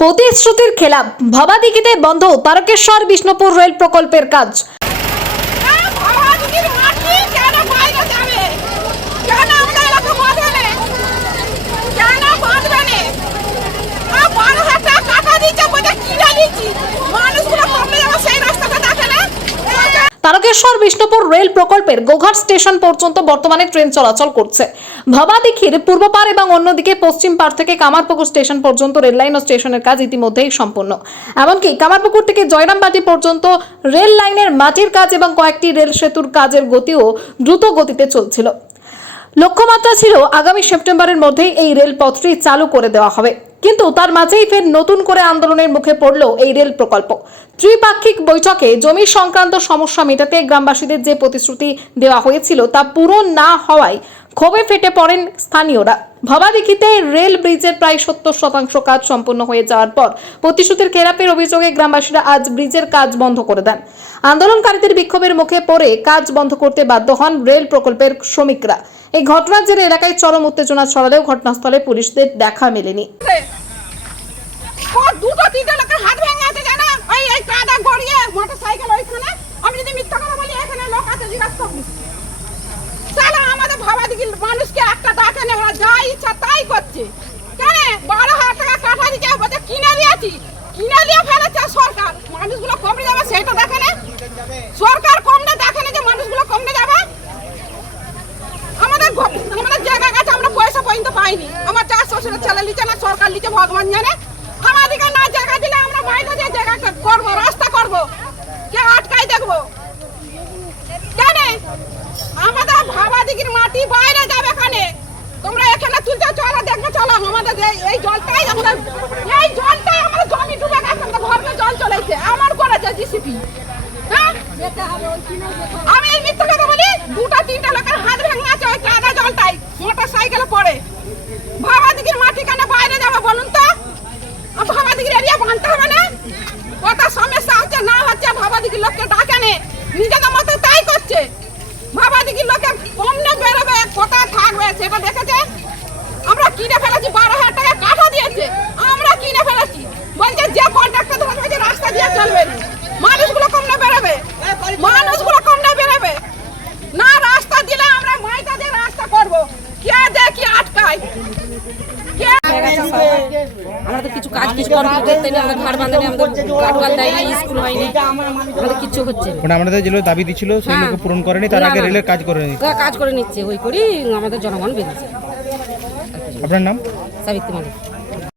প্রতিশ্রুতির খেলাপ ভবাদিঘিতে বন্ধ তারকেশ্বর বিষ্ণুপুর রেল প্রকল্পের কাজ। তারকেশ্বর বিষ্ণুপুর রেল প্রকল্পের গোঘাট স্টেশন পর্যন্ত বর্তমানে ট্রেন চলাচল করছে। ভবাদিঘির পূর্ব পাড় এবং অন্যদিকে পশ্চিম পাড় থেকে কামারপুকুর স্টেশন পর্যন্ত রেল লাইন ও স্টেশনের কাজ ইতিমধ্যেই সম্পূর্ণ। এমনকি কামারপুকুর থেকে জয়রামবাটি পর্যন্ত রেল লাইনের মাটির কাজ এবং কয়েকটি রেল সেতুর কাজের গতিও দ্রুত গতিতে চলছিল। লক্ষ্যমাত্রা ছিল আগামী সেপ্টেম্বরের মধ্যেই এই রেলপথটি চালু করে দেওয়া হবে, কিন্তু তার মাঝেই ফের নতুন করে আন্দোলনের মুখে পড়ল এই রেল প্রকল্প। ত্রিপাক্ষিক বৈঠকে জমি সংক্রান্ত সমস্যা মেটাতে গ্রামবাসীদের যে প্রতিশ্রুতি দেওয়া হয়েছিল তা পূরণ না হওয়ায় ক্ষোভে ফেটে পড়েন স্থানীয়রা। ভবাদিঘিতে রেল ব্রিজের প্রায় 70% কাজ সম্পন্ন হয়ে যাওয়ার পর প্রতিশ্রুতির খেলাপের অভিযোগে গ্রামবাসীরা আজ ব্রিজের কাজ বন্ধ করে দেন। আন্দোলনকারীদের বিক্ষোভের মুখে পড়ে কাজ বন্ধ করতে বাধ্য হন রেল প্রকল্পের শ্রমিকরা। এই ঘটনার জেরে এলাকায় চরম উত্তেজনা ছড়ালেও ঘটনাস্থলে পুলিশদের দেখা মেলেনি। মানুষকে একটা টাকা নেই, ওরা যা ইচ্ছা তাই করছে। কেন 12,000 টাকা কাঠা দিচ্ছে, বলছে কিনে দিয়েছি, কিনে দিয়ে ফেলেছে সরকার। মানুষগুলো কমে যাবে সেটা দেখে না সরকার, কমলে দেখে না যে মানুষগুলো কমে যাবে। আমাদের জায়গা কাছে আমরা পয়সা পর্যন্ত পাইনি। আমার চার শ্বশুরের ছেলে লিখে না, সরকার লিখে, ভগবান জানে। আমাদেরকে না জায়গা দিলে আমরা বাইরে দিয়ে জায়গা করবো, রাস্তা করবো, কে আটকাই দেখবো। কেন আমাদের ভবাদিঘির মাটি বাইরে যাবে? এখানে তোমরা এখানে তুলতে চলো, দেখবে চলো। আমাদের এই জলটাই আমাদের জমি ডুবে গেছে, ঘরে জল চলেছে, আমার করেছে জিসিপি। হ্যাঁ আমি এই মিথ্যা কথা বলি? 2-3টা লোকের হাত ভেঙে আছে ওই কাদা জলটাই, মোটর সাইকেলে পড়ে। ভবাদিঘির মাটি কেন বাইরে যাবে বলুন তো? ভবাদিঘির এরিয়া বানতে হবে না? কত সমস্যা হচ্ছে না হচ্ছে, ভবাদিঘির লোককে ডাকে নে, নিজেদের মতো তাই করছে। ভবাদিঘির লোকে কমনে বেরোবে, কোথায় থাকবে সেটা দেখেছে। আমরা কিনে ফেলেছি, 12,000 টাকা কাঠা দিয়েছে, আমরা কিনে ফেলেছি। বলছে যে কন্ট্রাক্টর ধরবে যে রাস্তা দিয়ে চলবে, মানুষগুলো কমনে বেরোবে, মানুষগুলো কমনে বেরোবে না। রাস্তা দিলে আমরা মাইটা দিয়ে রাস্তা করবো, কে দেখি আটকায়। আমরা তো কিছু কাজ কিছু করতে না, আমরা ঘর বাঁধেনি, আমাদের গাটওয়াল দেয়নি, স্কুল হয়নি, আমাদের কিছু হচ্ছে না। মানে আমাদের যে দাবি দিছিল সেই লোক পূরণ করেনি, তার আগে রেলের কাজ করে নিচ্ছে, কাজ করে নিচ্ছে, ওই করি আমাদের জনগণ বেঁধেছে। আপনার নাম? সাবিত্রী মালিক।